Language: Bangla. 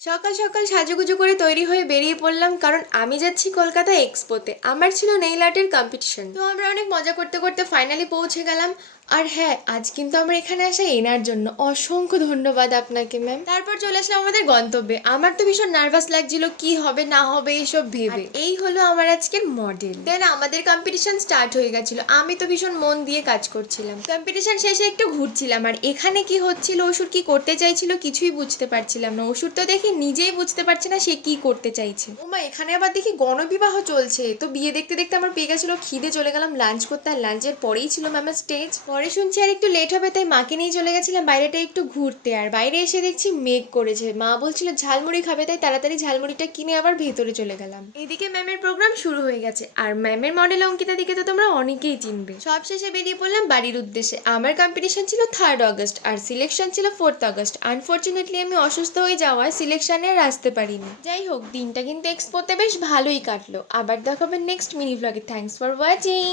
সকাল সকাল সাজুগুজু করে তৈরি হয়ে বেরিয়ে পড়লাম, কারণ আমি যাচ্ছি কলকাতা এক্সপোতে। আমার ছিল নেইল আর্টের কম্পিটিশন। তো আমরা অনেক মজা করতে করতে ফাইনালি পৌঁছে গেলাম। আর হ্যাঁ, আজ কিন্তু আমরা এখানে আসা এনার জন্য অসংখ্য ধন্যবাদ আপনাকে ম্যাম। তারপর চলে আসলাম আমাদের গন্তব্যে। আমার তো ভীষণ নার্ভাস লাগছিল কি হবে না হবে এইসব ভেবে। এই হলো আমার আজকের মডেল। দেন আমাদের কম্পিটিশন স্টার্ট হয়ে গেছিল। আমি তো ভীষণ মন দিয়ে কাজ করছিলাম। কম্পিটিশন শেষে একটু ঘুরছিলাম, আর এখানে কি হচ্ছিল, অসুর কি করতে চাইছিল কিছুই বুঝতে পারছিলাম না। অসুর তো দেখি নিজেই বুঝতে পারছে না সে কি করতে চাইছে। ও মা, এখানে আবার দেখি গণবিবাহ চলছে। তো বিয়ে দেখতে দেখতে আমার পেয়ে গেছিল খিদে, চলে গেলাম লাঞ্চ করতে। আর লাঞ্চের পরেই ছিল ম্যামের স্টেজ। পরে শুনছি আর একটু লেট হবে, তাই মাকে নিয়ে চলে গেছিলাম বাইরেটা একটু ঘুরতে। আর বাইরে এসে দেখছি মেঘ করেছে। মা বলছিল ঝালমুড়ি খাবে, তাই তাড়াতাড়ি ঝালমুড়িটা কিনে আবার ভেতরে চলে গেলাম। এইদিকে ম্যামের প্রোগ্রাম শুরু হয়ে গেছে। আর ম্যামের মডেল অঙ্কিতা দিকে তো তোমরা অনেকেই চিনবে। সব শেষে বেরিয়ে পড়লাম বাড়ির উদ্দেশ্যে। আমার কম্পিটিশন ছিল 3rd অগস্ট আর সিলেকশন ছিল 4th অগস্ট। আনফর্চুনেটলি আমি অসুস্থ হয়ে যাওয়ায় সিলেকশনে আর আসতে পারিনি। যাই হোক, দিনটা কিন্তু এক্সপোতে বেশ ভালোই কাটলো। আবার দেখাবেন নেক্সট মিনি ব্লগে। Thanks for watching.